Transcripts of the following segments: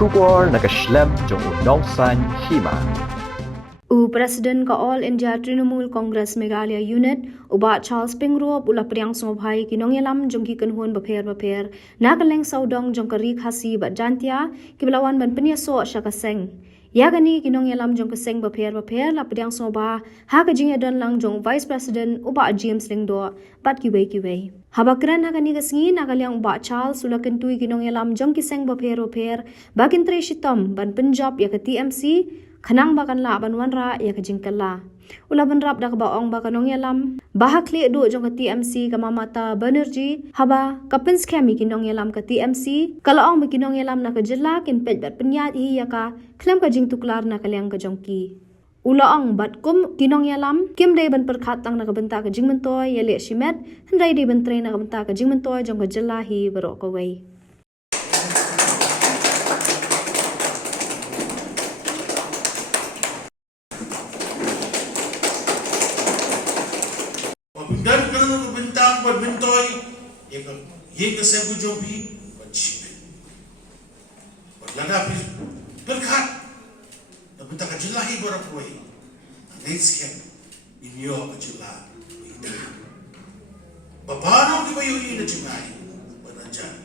Shubor nakaslem jong unongsan Hima. Presiden ka All India Trinamool Congress Meghalaya Unit uba Charles Pingrop ula Pdiang bhai ki Nongïalam jong ki Kynhun Bapher nakaleng saudong jong kari khasi ba jantia ki belawan ban Pynïasoh syaka Seng ya gani ki Nongïalam jong ka Seng Bapher la Pdiang ba ha ka jing don lang jong Vice President uba James Lingdo bat ki wei habakran ha gani ka singi nakalyang uba Charles ula kentui ki Nongïalam jong ki Seng Bapher bakin tre shitam ban Punjab ya ka TMC Khanang bakan la banwan ra ya ka jingkala ula banrap dak ba ong baka Nongïalam bahakle do jong ka TMC ka mamata Banerjee haba kapins khami ki Nongïalam ka TMC kala ong ki Nongïalam na ka jilla kin pej bat penyat hi ya ka klem ka jing tuklar na kalyang ka jongki ula ong bat kum ki Nongïalam kim dei ban perkhat tang na ka benta ka jingmentoy ya le shimet hendai dei ban tre na ka benta ka jingmentoy jong ka jilla hi baro ka wei Dan kalau bentang berbentoy, ye ke sebu jobi bercipet. Berlada berkat, dan bentak kejelahi berapoi. Aitc inyo kejela. Babano di bayu ini cengai beranjan.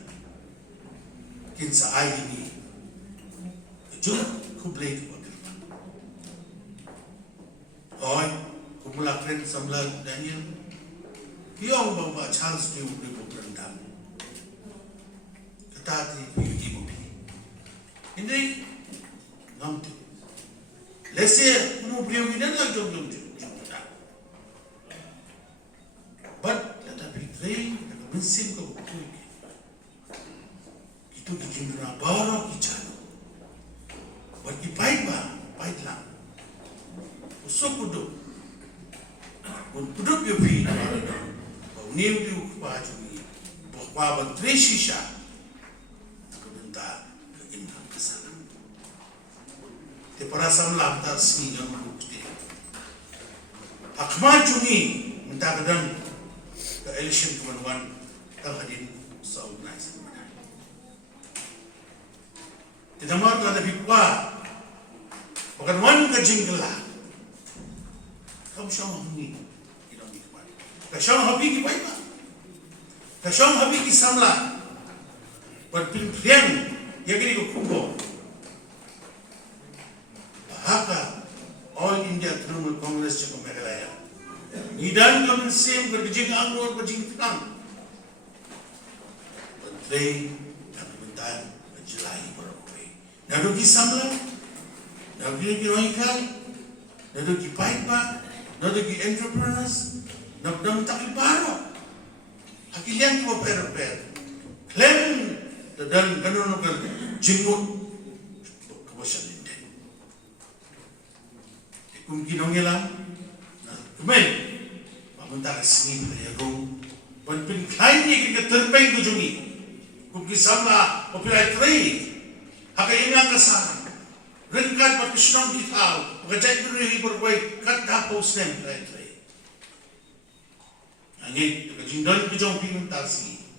Kinsa ai ini kejul kublai tu berkat. Oi, kumulakren sambil Daniel. Kiyong bawa Charles di ubri berendam. Ketati beauty mobi. Ini ngamtu. Lese kumu beliau ini lagi jom. But lada pitri, lada mensim kau kuih. Itu dikira baru kicano. Bagi baik lang. Usuk kuduk. Un kuduk yopi. New Duke Pajumi, Bokwaban Treshisha, Nakabenta, Inham Kasana. The Parasam Lapta Singam Rukti. Akma Jumi, Mintakadan, the election 21, Tahadin, South Nice. The Damar Lada Bikwa, Bakan one Kajingala, come show me. Kasyang habi ki baik ba? Kasyang habi ki samla. Pdiang ya kini ko kumbo. Bahaka All India Trinamool Congress cakap Meghalaya. Nidan kami sem kerjing anggur kerjing tenang. Penting kami bentar menjelai berapa. Nado ki samla, nado ki roikai, nado ki baik ba, nado ki entrepreneurs. Nam tak ibaro. Hakilian ko per. Klem dan kanon ko jingmut kawasan inde. Kung Nongïalam na kumen mamunta sini ya go. Ban pin klain ni ke terpeng ko jungi. Kung kisama populay trade. Hakainga kasama. Ringkat patisnong ditaw. Pagkajay ko rin iborway kat tapos nem trade. Angin, kejindan kejong pinun tasi,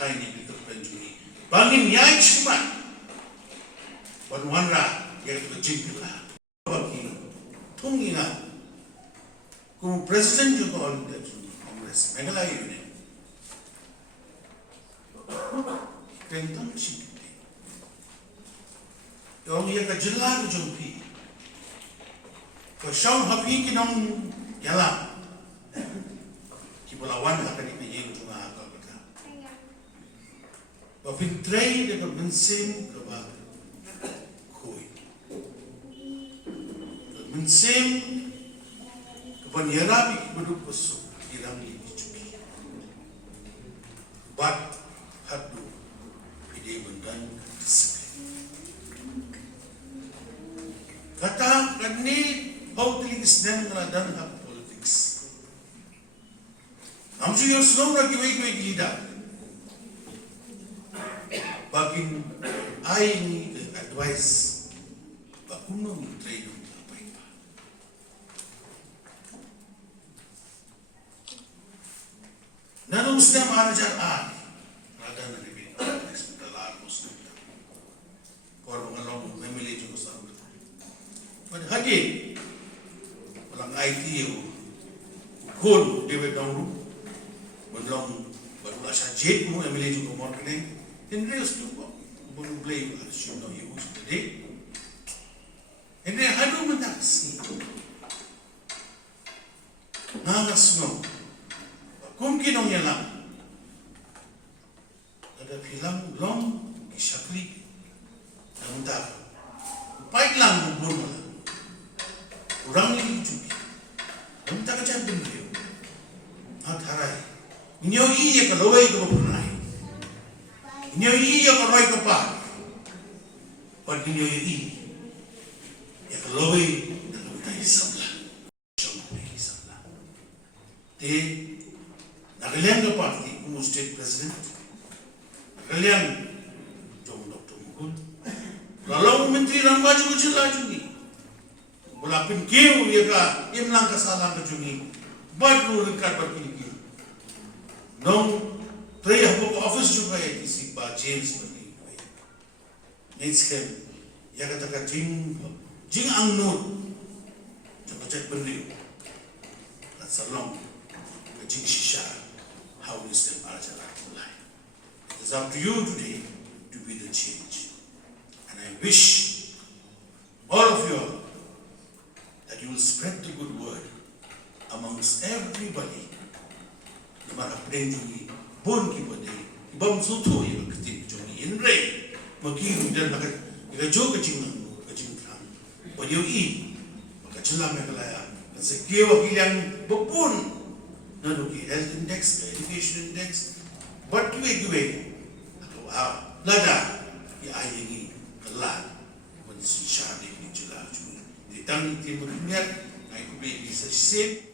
kain yang diterpenjuni. Bangin nyai cuma, banwanra yang kejingkila. Bagi tunginga, kum presiden juga All India Congress Meghalaya Unit. Kentang cipte. Yang ia kejelah kejong pi. Kesyang hapi kinong Nongïalam. Kibulawan akan dipilih untuk apa kita? Bapher dengan mensim kebab kui, mensim kebanyaran berduk besuk hilang di cuci. Bat hadu pide bendan kesepet. Kata kini politics dan radang hak politics. Amju yang slow lagi baik lidah. Bagin ai advice bakuno trade apa itu. Nanu Muslim arajar a. Rada na libin. Hospital Muslim. lagi walang IT kun David Dongru belum baru asal jet mu emile juga marketing in real juga belum play as you know you today and then hadu mentaksi nangas no kumki Nongïalam ada film long kisakli namunta pailang bubur orang ni juga namunta kacang benda harai inyo iya ka loway ka mapulay inyo iya ka roy ka pa pag inyo iya ka loway na lumutay sabla sabla te nakaliang ka party kung state president nakaliang Jong Dr. Mukul lalang menteri lang maju cila jungi wala pinkiw iya ka imlang kasalang ka jungi baru rekat berpilih nong trayah buku office juga ya si Pak James bagi netskem ya kata jing ang not jangan cek beri that's a long jing shisha how is them arjala mulai it's up to you today to be the change and I wish all of you all that you will spread the good word amongst everybody Namara Pdiang jungi bon ki bode ibam sutu ya ketin jungi inre maki dan nak ika jo ka jing tang bodio maka celam ya kalaya se kewa kilian bepun na doki health index education index but kiwe atau lada ya ayengi kala bon si shade ni jela jungi ditang timur niat ai ku be bisa sen